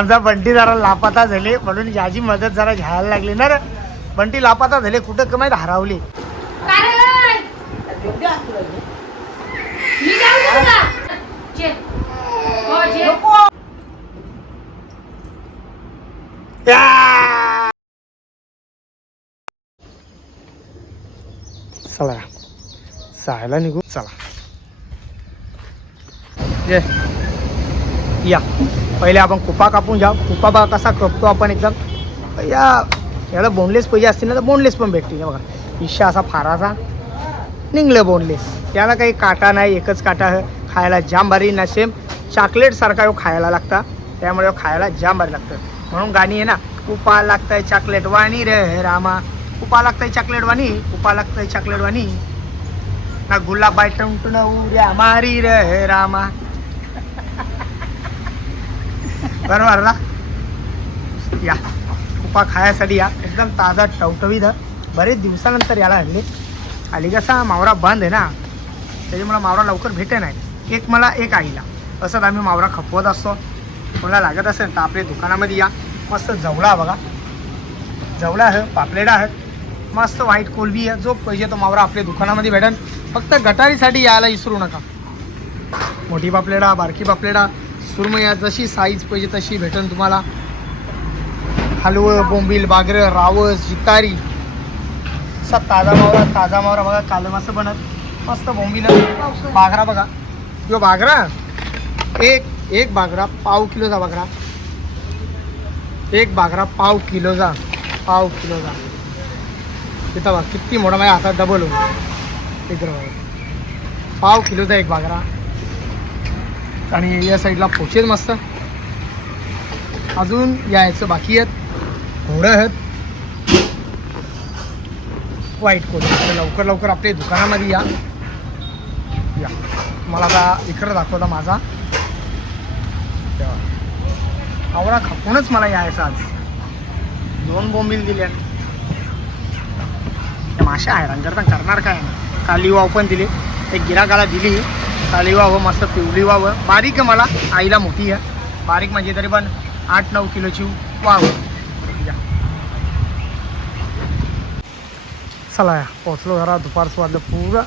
आमचा बंटी जरा लापाता झाले म्हणून याची मदत जरा घ्यायला लागली ना रे. बंटी लापाता झाले कुठं कमाईत हरवली. चला जायला निघू चला. या पहिले आपण कुपा कापून घ्या. कुपा बघा कसा कापतो आपण एकदम. याला बोनलेस पाहिजे असतील ना तर बोनलेस पण भेटतील. बघा इशा असा फाराचा निघलं बोनलेस. याला काही काटा नाही, एकच काटा आहे. खायला जाम भारी ना, सेम चॉकलेट सारखा खायला लागता. त्यामुळे खायला जाम भारी लागतं. म्हणून गाणी आहे ना, कुपा लागतंय चॉकलेट वाणी रे रामा, कुपा लागतंय चॉकलेट वाणी, कुपा लागतंय चॉकलेट वाणी ना, गुलाबाई टुंटुन उड्या मारी रे रामा. बरोबर ना. या कुपा खायसाठी या एकदम ताजा टवटवीत. बरेच दिवसानंतर याला आणले. आली कसा मावरा बंद आहे ना, त्याच्यामुळे मावरा लवकर भेटे नाही. एक मला एक आईला असंच आम्ही मावरा खपवत असतो. कोणाला लागत असेल तर आपल्या दुकानामध्ये या. मस्त जवळा बघा, जवळा आहे, पापलेडा आहेत, मस्त व्हाईट कोलबी आहे. जो पाहिजे तो मावरा आपल्या दुकानामध्ये भेटेल. फक्त गटारीसाठी यायला विसरू नका. मोठी पापलेडा, बारकी पापलेडा, सुरमया जशी साईज पाहिजे तशी भेटेल तुम्हाला. हलवं, बोंबील, बागरं, रावस, जितारी, सब ताजा मावरा बघा. कालम असं बनत मस्त. बोंबील, बागरा बघा. यो बागरा एक बागरा पाव किलोचा बागरा. एक बागरा पाव किलोचा तिथं बघा किती मोठा. माझ्या हातात डबल होईल. इकडं बघा पाव किलोचा एक बागरा. आणि या साईडला पोचेल मस्त. अजून यायचं बाकी आहेत. घोडं आहेत, व्हाईट कोलबी. लवकर आपल्या दुकानामध्ये या. मला आता इकडं दाखवता माझा आवरा खपूनच मला यायचं. आज 2 बोंबील दिल्या. माशा हैराण करणार काय. काली वाव पण दिली. एक गिराकाला दिली काली वाव, मस्त पिवळी वाव. बारीक आहे मला, आईला मोठी आहे. बारीक म्हणजे तरी पण 8-9 किलोची वाव. चला या पोचलो घरा. दुपारचं वाजलं पुरा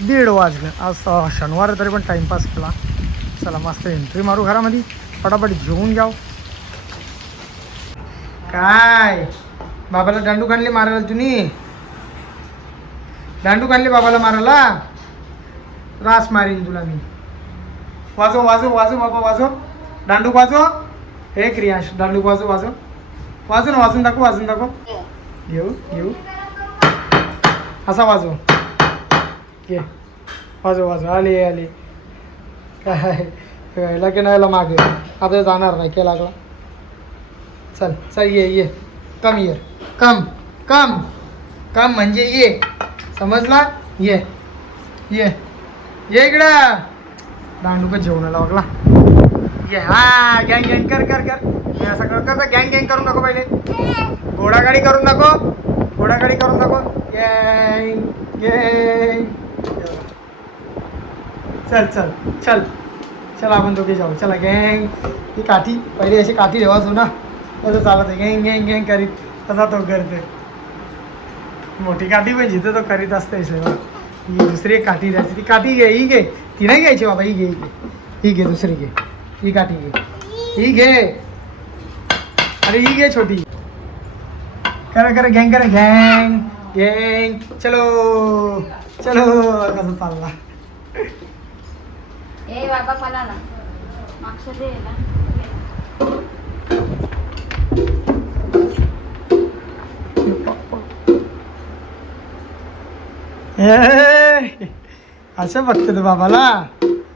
1:30 वाजलं. आज शनिवार तरी पण टाईमपास केला. चला मस्त एंट्री मारू घरामध्ये. फटाफट जेवून जाऊ. काय बाबाला दांडू काढले मारायला. तुम्ही दांडू काढले बाबाला मारायला. रास मारीन तुला मी. वाजव बाबा वाजव. दांडू वाजव. हे क्रियांश दांडू वाजून दाखव. येऊ असा वाजव. ये वाजव. आले काय यायला की नाही मागे. आता जाणार नाही के लागला. चल ये कम ये कम म्हणजे ये. समजला. ये इकडं. दांडू का जेवणाला लागला. ये हा गँग कर. मी असं करतो. गँग करून दाखव. पहिले घोडागाडी करून दाखव. गँग. चल आपण दोघे जाऊ. चला गँग. ही काठी पहिले अशी काठी ठेवायचो ना, तसं चालत आहे. गँग करीत तसा तो करते. मोठी काठी पण जिथं तो करीत असते. ही दुसरी एक काठी द्यायची. ती काठी ही घे. ती नाही घ्यायची बाबा. ही घे दुसरी घे. ही काठी ही घे. अरे ही घे छोटी. करा गँग. चलो कसं चालला. ए बाबा मला ना मागचं दे ना. असं बघतो तू बाबाला.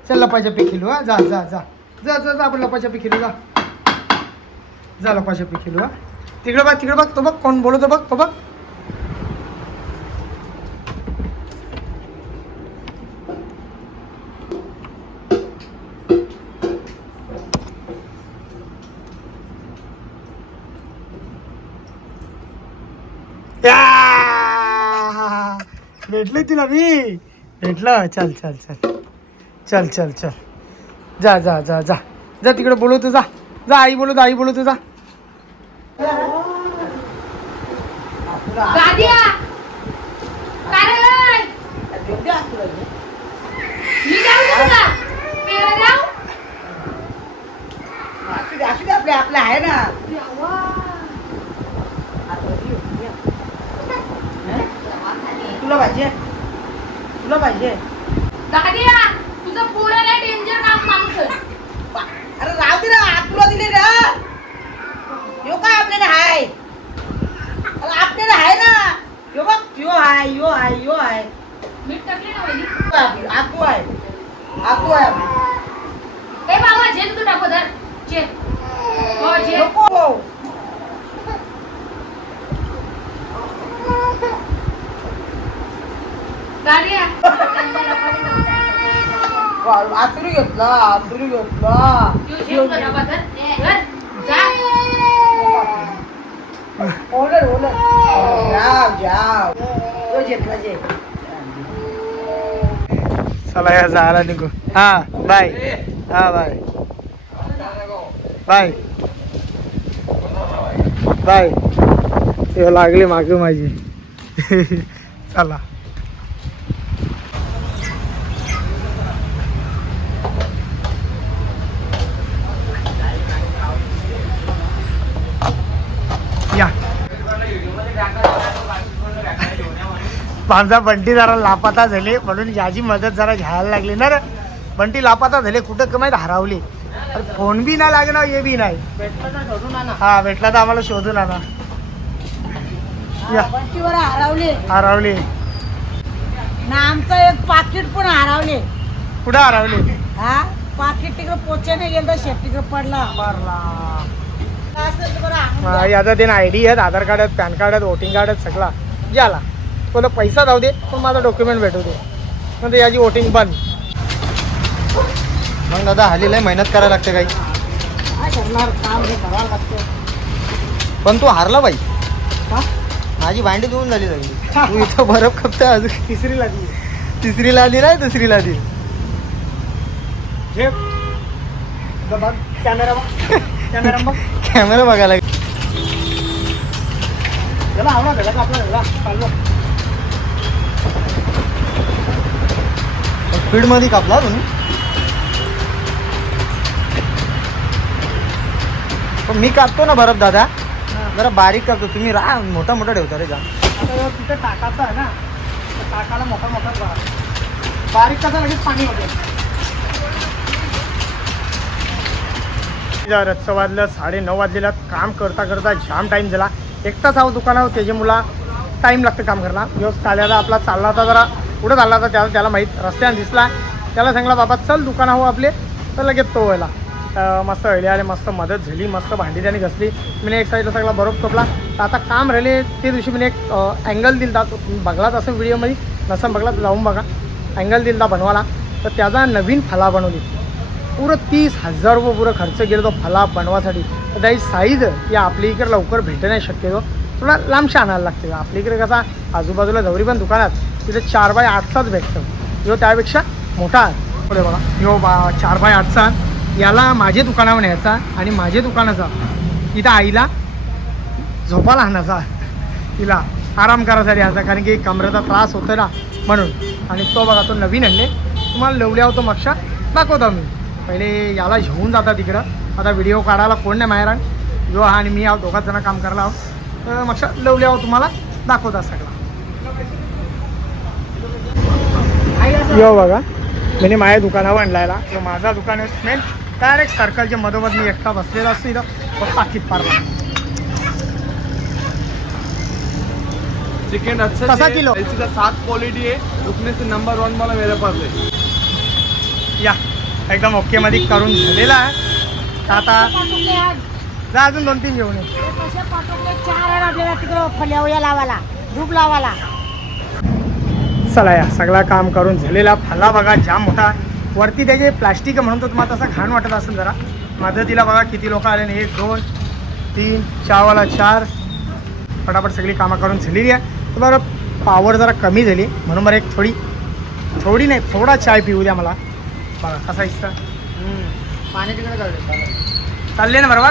चल लपाछपी खेळू. हा जा आपण लपाछपी खेळू. जा लपाछपी खेळू. हा तिकडे बघ तो बघ कोण बोलतो बघ. तो बघ भेटलं तिला मी. भेटलं. चल जा तिकडे बोलवतो. जा जा आई बोलू तुझा. दादिया काय रे? मी जाऊ तुला मेरा जाऊ आपल्या आहे ना. तुला पाहिजे दादिया तुझं पोराला डेंजर काम माणूस आहे. अरे राव दे ना तुला दिले ना. यो काय आपल्याला हाय. अरे आपल्याला हाय ना. यो बघ यो हाय. मीठ टाकले ना वहिनी. आतू आहे ए बाबा जेल तू टाको धर जेल हो जेल नको. दादिया आतुरी घेतला तू जेल तू डबा धर धर जा ओलर जाव यो घेतला जे. चला या जायला निघू. हा बाय. यो लागली मागे माझी. चला या. माझा बंटी जरा लापाता झाले म्हणून याची मदत जरा घ्यायला लागली ना रे. बंटी लापाता झाले कुठं कमाईत हरवली. अरे फोन बी नाही लागणार हे बी नाही. हा भेटला तर आम्हाला शोधून आणा. या बंटीवर हरवले ना. आमचं एक पाकिट पण हरवले. कुठं हरवले? हा पाकिट तिकडे पोचाने गेलं तर शेट तिकडे पडला. असं बरं आणून याचा ते ID आहेत, आधार कार्ड आहेत, पॅन कार्ड आहेत, वोटिंग कार्ड आहेत, सगळा याला. तुला पैसा जाऊ दे पण माझा डॉक्युमेंट भेटू दे. म्हणजे याची वोटिंग बंद. मग दादा हल्लीला मेहनत करायला लागते काही. काय करणार काम हे करावं लागतं. पण तू हारला बाई. का? माझी भांडी धुवून झाली सगळी. तू इथं बरफ खपता अजून. तिसरीला ती तिसरीला आली नाही दुसरीला आली. झेप बघ कॅमेरा बघ. कॅमेरा बघायला त्याला आवडा भेटा का आपला चाललो. स्पीड मध्ये कापला तुम्ही. पण मी कापतो ना बरफ दादा. जरा बारीक कापतो तुम्ही मोठा ठेवता रे का. आता तिथे टाकाचं आहे ना तर टाकाला मोठा बघा. बारीक कसा लगेच पाणी होते. रच्च वाजलं 9:30 वाजलेला. काम करता जाम टाईम झाला. एकटाच आहो दुकानावर त्याच्या मुला टाईम लागतं काम करायला. दिवस काल्याला आपला चालला होता जरा पुढं चालला होता. त्याला माहीत रस्त्याने दिसला. त्याला सांगला बाबा चल दुकानावर आपले तर लगेच तो व्हायला. मस्त हळी आले, मस्त मदत झाली, मस्त भांडी त्याने घसली. मी एक साईडला सगळा बरोबर टोपला. तर आता काम राहिले ते दिवशी मी एक अँगल दिला. तो बघलाच असं व्हिडिओमध्ये नसं बघला तर जाऊन बघा. अँगल दिला बनवायला. तर त्याचा नवीन फला बनवली. पुरं 30,000 रुपये पुरं खर्च गेलो तो फला बनवासाठी. तर त्याची साईज या आपल्या इकडे लवकर भेटणं नाही शक्यतो. थोडा लांबशा आणायला लागते. आपल्या इकडे कसा आजूबाजूला जवरी पण दुकानात तिथे 4x8चाच भेटतं. ह्यो त्यापेक्षा मोठा आहे. पुढे बघा ह्यो 4x8चा. याला माझे दुकानावर न्यायचा आणि माझे दुकानाचा इथं आईला झोपायला आणायचा. तिला आराम करायसाठी यायचा कारण की कमरेचा त्रास होतो ना म्हणून. आणि तो बघा तो नवीन आणले. तुम्हाला लवल्या होतो मक्षा दाखवतो मी. पहिले याला घेऊन जाता तिकडं. आता व्हिडिओ काढायला कोण नाही माहेरान. जो हा आणि मी आहो दोघाच जण काम करायला आहोत. तर मक्षा लवल्या हो तुम्हाला दाखवता सगळा. यो बघा मी माझ्या दुकानावर आणलायला. जो माझा दुकान आहे मेन डायरेक्ट सर्कलच्या मधोमध मी एकटा बसलेला असतो. इथं पाकिट पारला. चिकन अच्छा कसा किलो? ऐसी का 7 क्वालिटी है उसमें से नंबर 1 वाला मेरे पास है. या एकदम ओके मध्ये करून झालेला आहे. आता जा अजून 2-3 घेऊन ये. कशा पाठवले 4 आहे आपल्याला तिकडं फल्यावया लावायला धूप लावायला. चला या सगळा काम करून झालेला. फला बघा जाम मोठा. वरती त्याचे प्लास्टिक म्हणून तर तुम्हाला तसं घाण वाटत असेल जरा. मदतीला बघा किती लोक आले. 1 2 3 4वाला 4. फटाफट सगळी कामं करून झालेली आहे. तर बरं पावर जरा कमी झाली म्हणून बरं एक थोडी नाही थोडा चाय पिऊ द्या मला. बघा कसा हिस्सा. पाणी तिकडे काढलं. चालले ना बरोबर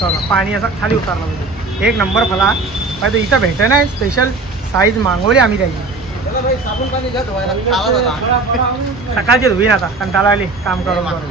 बघा पाणी असं खाली उतरलं पाहिजे एक नंबर फला पाहिजे इथं भेटे नाही स्पेशल साईज मागवली आम्ही त्याची चला भाई साबण पाणी घ्या धुवायला चालत होता. सकाळची धुईन आता कंटाळा आली काम करून करून.